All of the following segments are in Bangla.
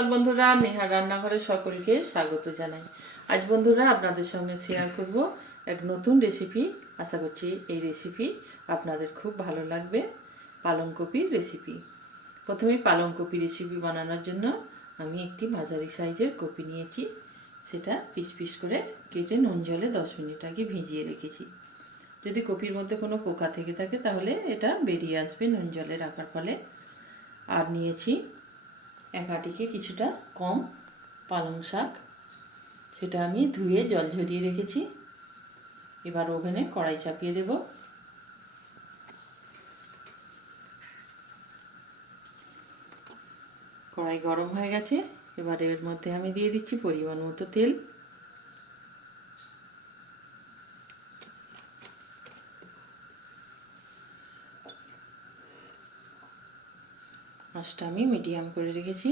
নমস্কার বন্ধুরা, নেহা রান্নাঘরে সকলকে স্বাগত জানাই। আজ বন্ধুরা আপনাদের সঙ্গে শেয়ার করব এক নতুন রেসিপি। আশা করছি এই রেসিপি আপনাদের খুব ভালো লাগবে। পালংকপির রেসিপি। প্রথমে পালংকপি রেসিপি বানানোর জন্য আমি একটি মাঝারি সাইজের কপি নিয়েছি। সেটা পিস পিস করে কেটে নুন জলে 10 মিনিট আগে ভিজিয়ে রেখেছি। যদি কপির মধ্যে কোনো পোকা থেকে থাকে তাহলে এটা বেরিয়ে আসবে নুন জলে রাখার ফলে। আর নিয়েছি এক আটিকে কিছুটা কম পালং শাক, সেটা আমি ধুয়ে জল ঝরিয়ে রেখেছি। এবার ওভেনে কড়াই চাপিয়ে দেব। কড়াই গরম হয়ে গেছে। এবার এর মধ্যে আমি দিয়ে দিচ্ছি পরিমাণ মতো তেল। আঁচটা আমি মিডিয়াম করে রেখেছি।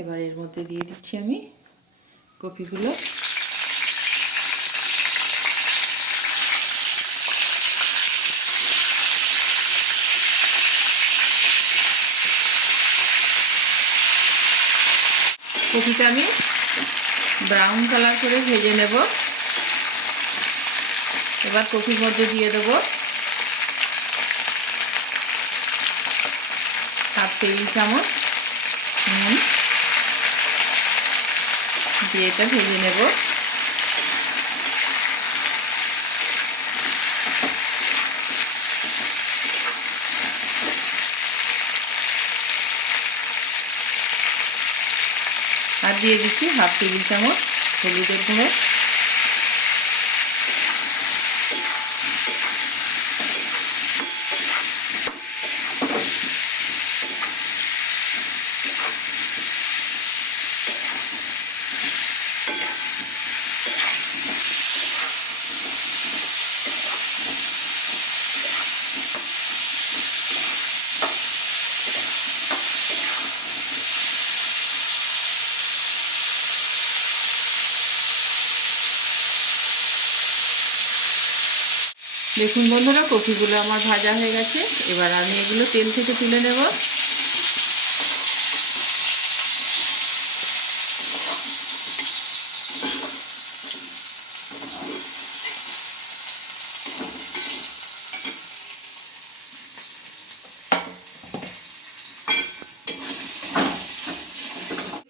এবার এর মধ্যে দিয়ে দিচ্ছি আমি কপিগুলো। কপিটা আমি ব্রাউন কালার করে ভেজে নেব। এবার কপির মধ্যে দিয়ে দেবো হাফ টেবিল চামচ নুন, দিয়ে এটা ভেজে নেব। আর দিয়ে দিচ্ছি হাফ টেবিল চামচ হলুদের গুঁড়ো। দেখুন বন্ধুরা, কপিগুলো আমার ভাজা হয়ে গেছে। এবার আমি এগুলো তেল থেকে তুলে নেব।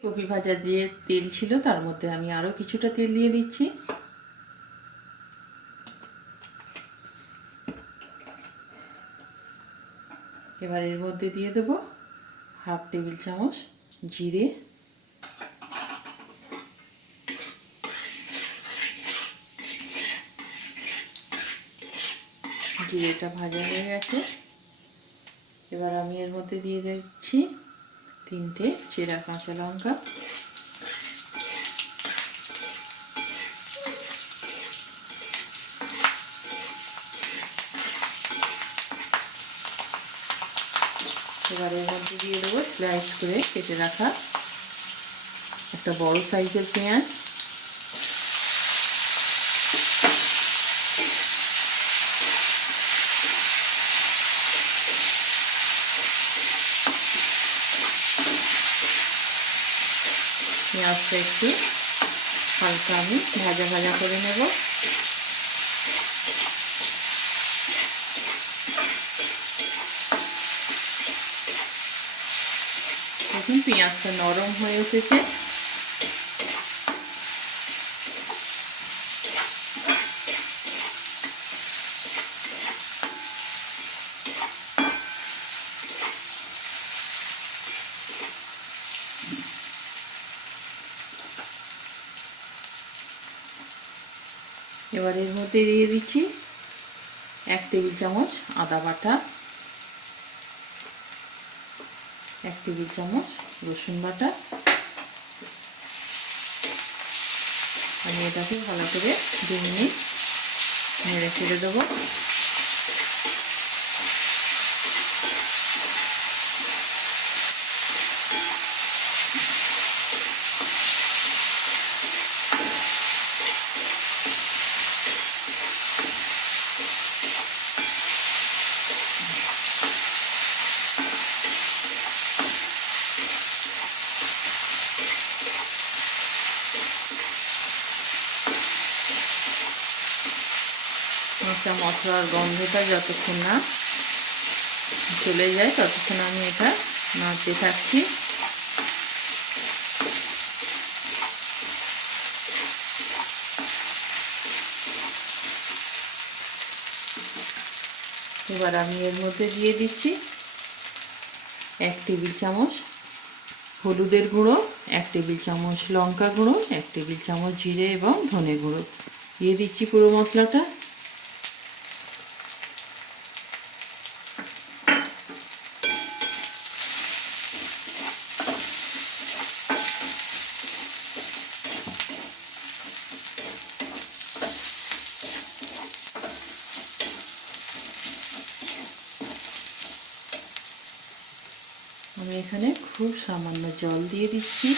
কপি ভাজা দিয়ে তেল ছিল, তার মধ্যে আমি আরও কিছুটা তেল দিয়ে দিচ্ছি। এবার এর মধ্যে দিয়ে দেব হাফ টেবিল চামচ জিরে, জিরেটা ভাজা হয়ে গেছে। এবার আমি এর মধ্যে দিয়ে দিচ্ছি 3টে চেরা কাঁচা লঙ্কা, এবার এর মধ্যে দিয়ে দেবো স্লাইস করে কেটে রাখা একটা বড় সাইজের পেঁয়াজ, পেঁয়াজটা একটু হালকা আমি ভাজা ভাজা করে নেব। দেখুন পেঁয়াজটা নরম হয়ে এসেছে। এবার এর মধ্যে দিয়ে দিচ্ছি 1 টেবিল চামচ আদা বাটা, 1 টেবিল চামচ রসুন বাটা। আমি এটাকে ভালো করে 2 মিনিট নেড়ে ছেড়ে দেবো। কাঁচা মশলার গন্ধটা যতক্ষণ না চলে যায় ততক্ষণ আমি এটা নাড়তে থাকছি। এবার আমি এর মধ্যে দিয়ে দিচ্ছি 1 টেবিল চামচ হলুদের গুঁড়ো, 1 টেবিল চামচ লঙ্কা গুঁড়ো, 1 টেবিল চামচ জিরে এবং ধনে গুঁড়ো দিয়ে দিচ্ছি পুরো মশলাটা। আমি এখানে খুব সামান্য জল দিয়ে দিচ্ছি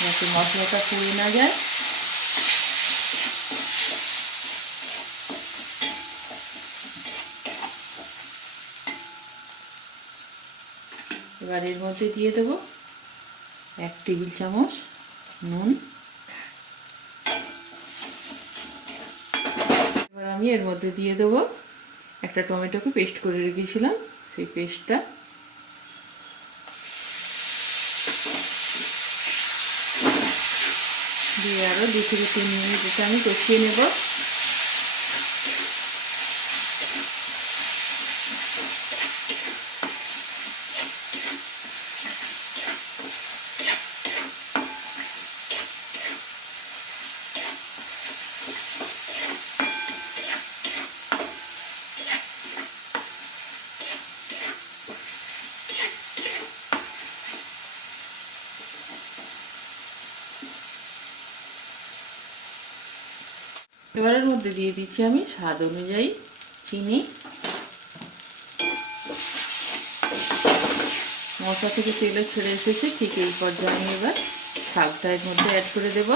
যাতে মশলাটা পুড়ে না যায়। এবার এর মধ্যে দিয়ে দেব 1 টেবিল চামচ নুন। এবার আমি এর মধ্যে দিয়ে দেব একটা টমেটোকে পেস্ট করে রেখেছিলাম, সেই পেস্টটা। দিয়ে আরও 2 থেকে 3 মিনিট এটা আমি কষিয়ে নেব। এবারের মধ্যে দিয়ে দিচ্ছি আমি স্বাদ অনুযায়ী চিনি। মশলা থেকে তেলে ছেড়ে এসেছে, ঠিক এই পর্যায়ে আমি এবার শাকটা এর মধ্যে অ্যাড করে দেব।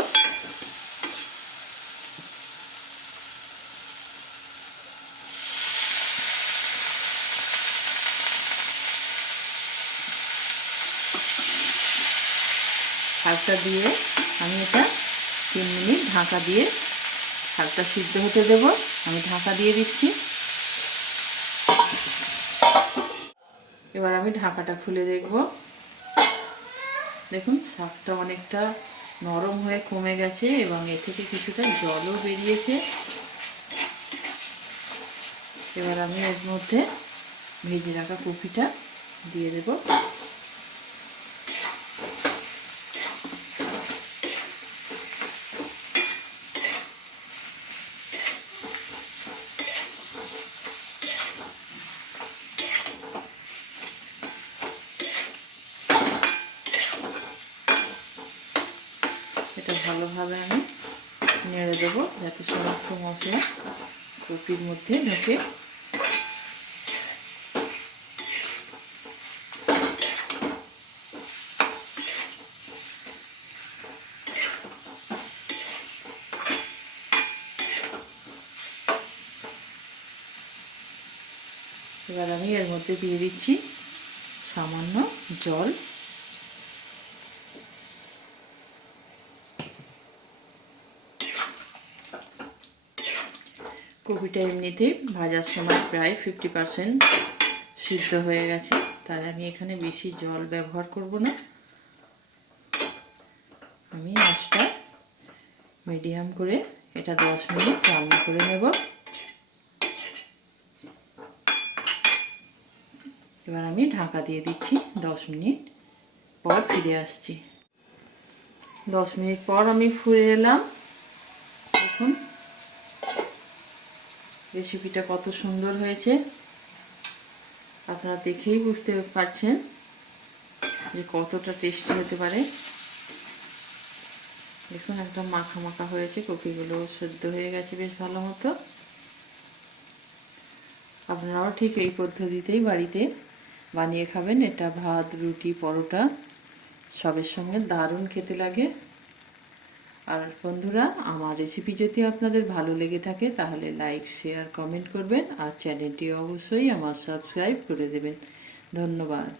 শাকটা দিয়ে আমি এটা 3 মিনিট ঢাকা দিয়ে শাকটা সিদ্ধ হতে দেব। আমি ঢাকা দিয়ে দিচ্ছি। এবার আমি ঢাকাটা খুলে দেখব। দেখুন শাকটা অনেকটা নরম হয়ে কমে গেছে এবং এ থেকে কিছুটা জলও বেরিয়েছে। এবার আমি এর মধ্যে ভেজে রাখা কপিটা দিয়ে দেব। এটা ভালোভাবে আমি নেড়ে দেবো যাতে সমস্ত মশলা কপির মধ্যে ঢোকে। এবার আমি এর মধ্যে দিয়ে দিচ্ছি সামান্য জল। কপিটা এমনিতে ভাজার সময় প্রায় 50% সিদ্ধ হয়ে গেছে, তাই আমি এখানে বেশি জল ব্যবহার করব না। আমি আঁচটা মিডিয়াম করে এটা 10 মিনিট রান্না করে নেব। এবার আমি ঢাকা দিয়ে দিচ্ছি। 10 মিনিট পর ফিরে আসছি। 10 মিনিট পর আমি ফিরে এলাম। দেখুন রেসিপিটা কত সুন্দর হয়েছে, আপনারা দেখেই বুঝতে পারছেন যে কতটা টেস্টি হতে পারে। দেখুন একদম মাখা মাখা হয়েছে, কপিগুলো সেদ্ধ হয়ে গেছে বেশ ভালো মতো। আপনারাও ঠিক এই পদ্ধতিতেই বাড়িতে বানিয়ে খাবেন। এটা ভাত, রুটি, পরোটা সবের সঙ্গে দারুণ খেতে লাগে। আর বন্ধুরা, আমার রেসিপি যদি আপনাদের ভালো লেগে থাকে তাহলে লাইক, শেয়ার, কমেন্ট করবেন আর চ্যানেলটি অবশ্যই আমার সাবস্ক্রাইব করে দেবেন। ধন্যবাদ।